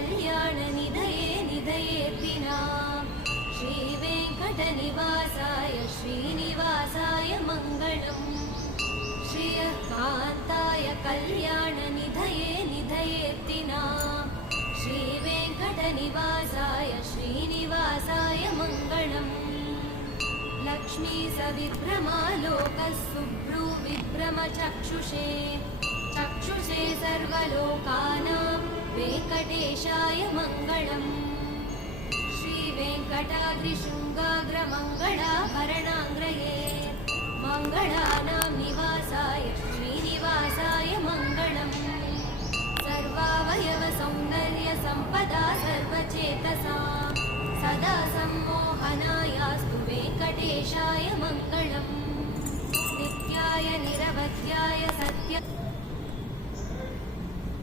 कल्याणनिधये निधयेऽर्थिनाम् श्रीवेङ्कटनिवासाय श्रीनिवासाय मङ्गलम् श्रियः कान्ताय कल्याणनिधये निधयेऽर्थिनाम् श्रीवेङ्कटनिवासाय श्रीनिवासाय मङ्गलम् लक्ष्मी सविभ्रमालोकः सुभ्रूविभ्रमचक्षुषे चक्षुषे सर्वलोकानां वेङ्कटेशाय मङ्गलम् श्रीवेङ्कटाद्रिशृङ्गाग्रमङ्गलाभरणाङ्ग्रये मङ्गलानां निवासाय श्रीनिवासाय मङ्गलम् सर्वावयवसौन्दर्यसम्पदा सर्वचेतसा सदा सम्मोहनायास्तु वेङ्कटेशाय मङ्गलम् नित्याय निरवध्याय सत्य